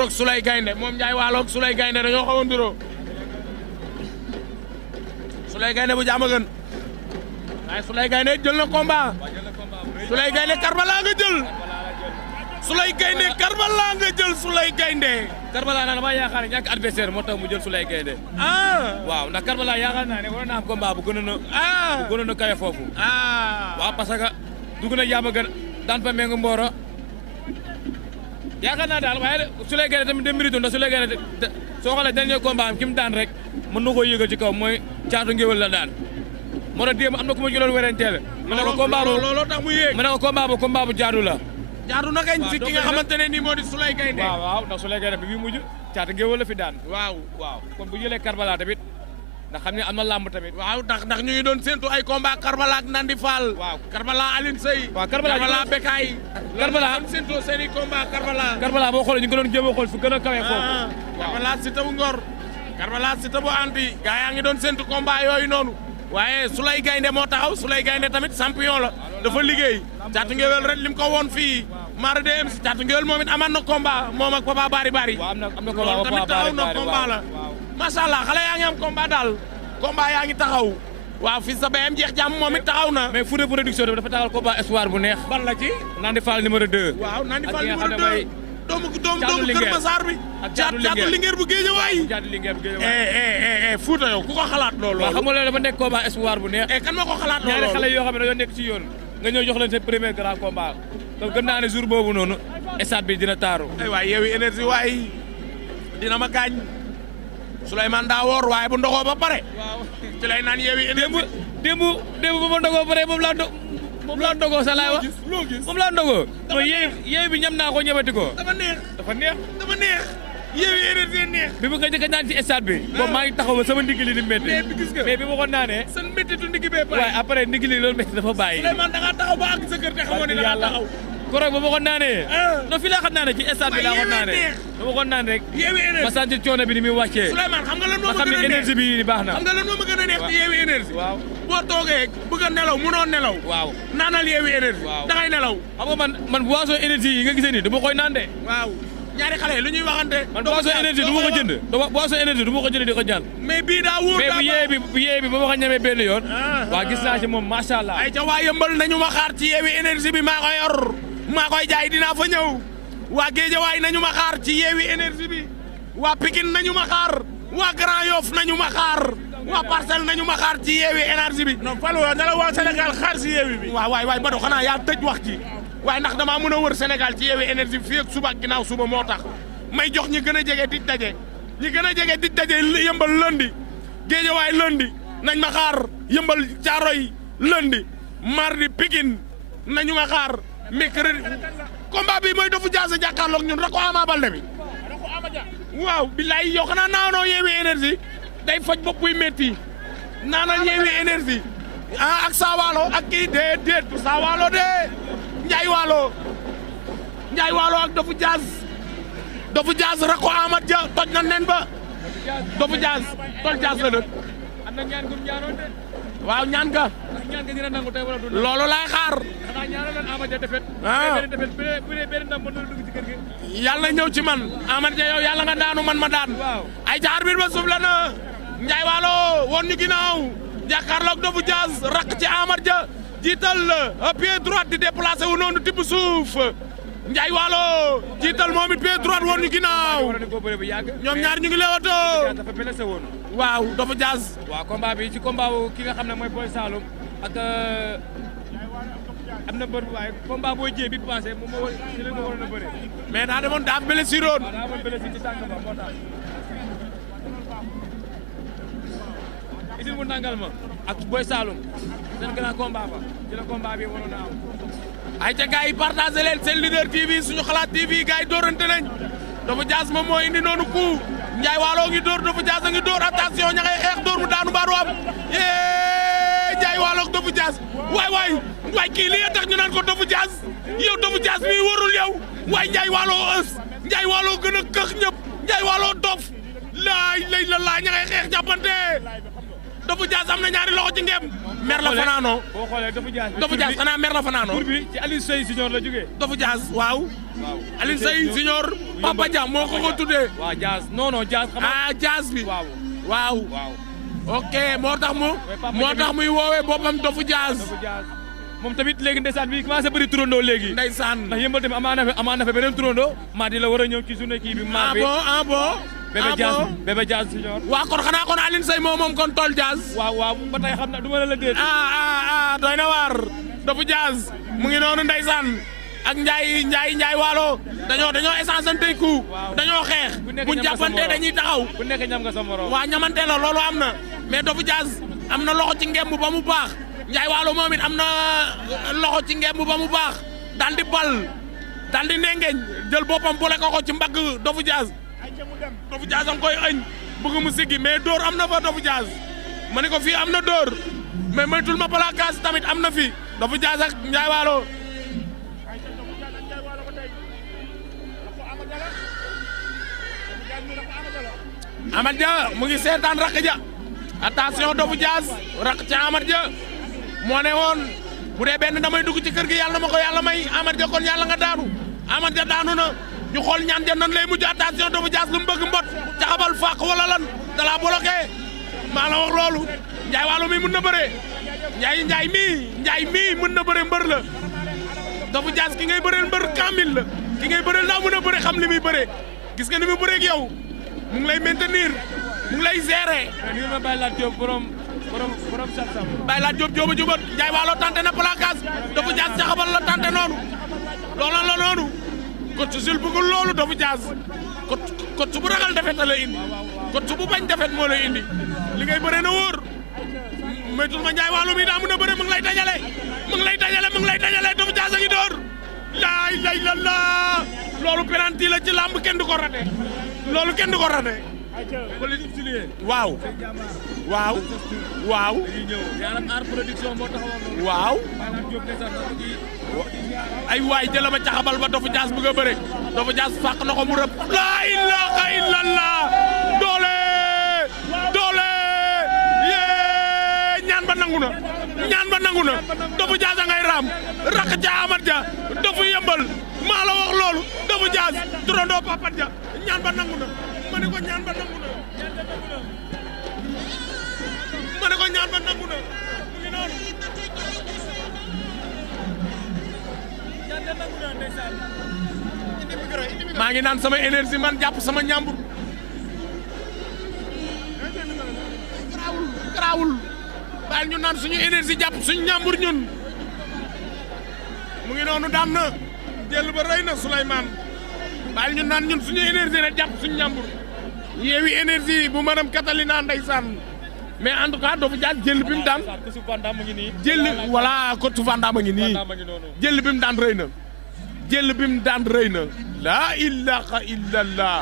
niroog Souley Gaynde moom Ndiaye Waalo ak Souley Gaynde dañoo xaw a niroo Souley Gaynde bu jaama gën waaye Souley Gaynde jël na combat Souley Gaynde Karbala nga jël Souley Gaynde Karbala nga jël Souley Gaynde Karbala nag dama yaakaar ne ñàkk adversaire moo tax mu jël Souley Gaynde waaw ndax Karbala yaakaar naa ne war na am combat bu gënoon a kawe foofu waaw parce que dugg na jaama gën daan fa mengu Mboro yaakaar naa daal waaye Souley Gaynde tamit de mérite ndax Souley Gaynde soo xoolee dernier combat am ki mu daan rek mën na koo yëgal ci kaw mooy caatu ngéwél la daan moo tax démb am na ku ma jëloon werenteel ma ne ko combat bu looloo tax mu yéeg ma ne ko combat bu jaadu la jaadu na kañ si ki nga xamante ne nii moo di Souley Gaynde waaw ndax Souley Gaynde bi bi mujj caatu ngéwél la fi daan waaw kon bu jëlee Karbala tamit ndax xam ne am na làmb tamit waaw ndax ñu ngi doon séntu ay combat Karbala ak Nandi Fall waaw Karbala Aline Seye waaw Karbala Bekaay Karbala doon séntu seen i combat Karbala boo xoolee ñu ngi ko doon jéem a xool fu gën a kawe foofu Karbala Siteu bu Ngor Karbala Siteu bu anti gaa yaa ngi doon séntu combat yooyu noonu waaye Souley Gaynde moo taxaw Souley Gaynde tamit champion la dafa liggéey caatu ngéwél rek lim ko woon fii Mara dem si caatu ngéwél moom it amaan na combat moom ak Papa Bari Bari am na loolu tamit taxaw na combat la macha allah xale yaa ngi am combat daal combat yaa ngi taxaw waaw fii sa bayam jeex jàmm moom it taxaw na mais Fouta production dafa taxawal combat espoir bu neex ban la ci Nandi Fall numéro 2 waaw Nandi Fall numéro 2 doomu Kër Massar bi caatu Linguère bu Guédiawaye caatu Linguère bu Guédiawaye Fouta yow ku ko xalaat loolu waaw xam nga loolu dafa nekk combat espoir bu neex kan moo ko xalaat loolu ñaari xale yoo xam ne dañoo nekk ci yoon nga ñëw jox leen seen premier grand combat donc gëm naa ne jour boobu noonu stade bi dina taaru ay waay Yewwi Énergie waay dina ma gaañ Souleymane daa woor waaye bu ndogoo ba pare ci lay naan Yewwi Énergie démb ba ma ndogoo ba pare moom laa ndogoo sa laay wax moom laa ndogoo mooy yeew bi ñam naa ko ñamati ko dafa neex Yewwi Énergie neex bi mu nga njëkk a naan ci stade bi boobu maa ngi taxaw ba sama ndigg li di métti mais bi ma ko naanee seen méttitu ndigg bee pare waaye après ndigg li loolu métti dafa bàyyi Souleymane da nga taxaw ba àgg sa kër te xamoo ne da nga taxaw koroog ba ma ko naanee non fii laa xam naane ci stade bi laa ko naanee ba ma ko naan rek Yewwi Énergie ma sentir coono bi ni muy wàccee Souleymane xam nga lan moo ma xam ne gën a neex énergie bi baax na xam nga lan moo ma gën a neex ci Yewwi Énergie waaw boo toogee bëgg a nelaw munoo nelaw waaw naanal Yewwi Énergie da ngay nelaw xam nga man boisson énergie yi nga gisee nii du ma koy naan de waaw ñaari xale lu ñuy waxante man boisson énergie du ma ko jënd boisson énergie du ma ko jënd di ko jaan mais bii daa wóor mais bu yee bi ba ma ko ñamee benn yoon waaw gis naa ci moom macha allah ay ca waa yëmbal nañu ma xaar ci Yewwi Énergie bi maa ko yor maa koy jaay dinaa fa ñëw waa Géejawaay nañu ma xaar ci Yewwi Énergie bi waa Pikine nañu ma xaar waa Grand Yoff nañu ma xaar waa Parcelles nañu ma xaar ci Yewwi Énergie bi non Fallou na la waa Sénégal xaar ci Yewwi bi waaw waay Badou xanaa yaa tëj wax ci waaye ndax damaa mën a wër Sénégal ci Yewwi Énergie bi fii ak suba ak ginnaaw suba moo tax may jox ñi gën a jege di daje yëmbal lundi Géejawaay lundi nañ ma xaar yëmbal Caaroy lundi mardi Pikine nañu ma xaar mercredi combat bi mooy Dofu Diaz jàkkaarloog ñun rek ko Ama Baldé bi waaw billaay yow xanaa naanoo Yewwi Énergie day faj bopp buy métti naanal Yewwi Énergie ak Saawaalo ak kii déet Saawaalo de Njaay Waalo ak Dofu Diaz rek ko Amat Dia toj na nen ba Dofu Diaz tol Diaz la dëkk am na ñaan gum ñaanoon de waaw ñaan ga ñaan ga dina nangu tey wala du loolu laay xaar xanaa ñaanaloon Ama Dia defet benn ndam mën na dugg ci kër gi yàlla na ñëw ci man Amat Dia yow yàlla nga daanu man ma daan ay ca arbitre ba suuf la na Njaay Waalo woon ñu ginnaaw jàkkaarloog Dofu Diaz rakk ci Amat Dia jiital pied droite di déplacé wu noonu tibb suuf Njaay Waalo jiital moom it pied droite woon ñu ginnaaw ñoom ñaar ñu ngi leewatoo dafa blessé woon waaw Dofu Diaz waaw combat bi ci combat wu ki nga xam ne mooy Boy Saloum ak am na bër bu waaye combat booy jee bi passé moom moo ci leen ko waroon a bëre mais daa demoon daa blessé woon daa amoon blessé ci tànk ba moo tax isil bu nangal ma ak Boy Saloum seen grand combat ba ci la combat bi waroon a am ay ca gars yi partagé leen seen leader TV suñu xalaat TV gars yi dóorante nañ Dofu Diaz moom moo indi noonu coup Njaay Waalo ngi dóor Dofu Diaz a ngi dóor attention ña ngay xeex dóor mu daanu baaru am Njaay Waalo ak Dofu Diaz waay kii li tax ñu naan ko Dofu Diaz yow Dofu Diaz mi warul yow waay Njaay Waalo Njaay Waalo gën a këx ñëpp Njaay Waalo dof laay lay la laa ña ngay xeex jàppante Dofu Diaz am na ñaari loxo ci ngem mer la fanaanoo boo xoolee Dofu Diaz xanaa mer la fanaanoo tur bi ci Alioune Seye Junior la jógee Dofu Diaz waaw Alioune Seye Junior Papa Dia moo ko tuddee waaw Diaz non Diaz Diaz bi waaw ok moo tax muy woowee boppam Dofu Diaz moom tamit léegi ndeysaan bi commencé bëri turandoo léegi ndeysaan ndax yëmbal tamit amaa na fa beneen turandoo maa di la war a ñëw ci journée kii bi maa bi bon Bébé Diaz Junior waa kon xanaa kon Alioune Seye moom kon tool Diaz waaw ba tey xam na du ma la déet doy na waar Dofu Diaz mu ngi noonu ndeysaan ak Njaay Waalo dañoo essenceante ku dañoo xeex buñ jàppante dañuy taxaw ku nekk ñam nga sa morom waa ñamante la loolu am na mais Dofu Diaz am na loxo ci ngemb ba mu baax Njaay Waalo moom it am na loxo ci ngemb ba mu baax daal di bal daal di nengeñ jël boppam boole ko ci mbagg Dofu Diaz am koy ëñ bëgg mu siggi mais dóor am na fa Dofu Diaz ma ne ko fii am na dóor mais moytul ma placage tamit am na fi Dofu Diaz ak Njaay Waalo Amad Dia mu ngi seetaan rakk ja attention Dofu Diaz rakk ca Amad Dia moo ne woon bu dee benn damay dugg ci kër gi yàlla na ma ko yàlla may Amad Dia kon yàlla nga daanu Amad Dia daanu na ñu xool ñaan ja nan lay mujj attention Dofu Diaz lu mu bëgg mbot caxabal fàq wala lan da la bloqué maa la wax loolu Njaay Waalo mi mën na bëree Njaay mii mën na bëree mbër la Dofu Diaz ki ngay bëreel mbër kamil la ki ngay bëreel daa mën a bëre xam li muy bëree gis nga ni muy bëree ak yow mu ngi lay maintenir mu ngi lay gérer. ni ma Baye Lat Diop borom sam-sam. Baye Lat Diop jóoba jóoba Njaay Waalo tenté na placage Dofu Diaz caxabal la tenté noonu loolu la noonu coach sul bëggul loolu Dofu Diaz coach bu ragal defet la indi coach bu bañ defet moo lay indi li ngay bëree na wóor moytul ma Njaay Waalo mi daa mën a bëre mu ngi lay dajale Dofu Diaz a ngi door laa ilaaha illallaah loolu penalty la ci làmb kenn du ko raté loolu kenn du ko raté waaw ay waay jëla ma caxabal ba Dofu Diaz bëgg a bëre Dofu Diaz fàq na ko mu rëb laa ilaaha illallaah doole yee ñaan ba nangu na Dofu Diaz a ngay raam rakk ca Amad Dia Dofu yëmbal maa la wax loolu Dofu Diaz turandoo Papa Dia ñaan ba nangu na ma ne ko ñaan ba nangu na mu ngi noonu maa ngi naan sama énergie man jàpp sama ñambur garaawul bàyyil ñu naan suñu énergie jàpp suñu ñambur ñun mu ngi noonu daan na jël ba rëy na Souleymane bàyyil ñu naan ñun suñu énergie rek jàpp suñu ñambur yeewi énergie bu madame Catalina ndeysaan mais en tout cas Dofu Diaz jël bi mu daan jël voilà Côte Vandam a ngi nii jël bi mu daan rëy na laa ilaha illallah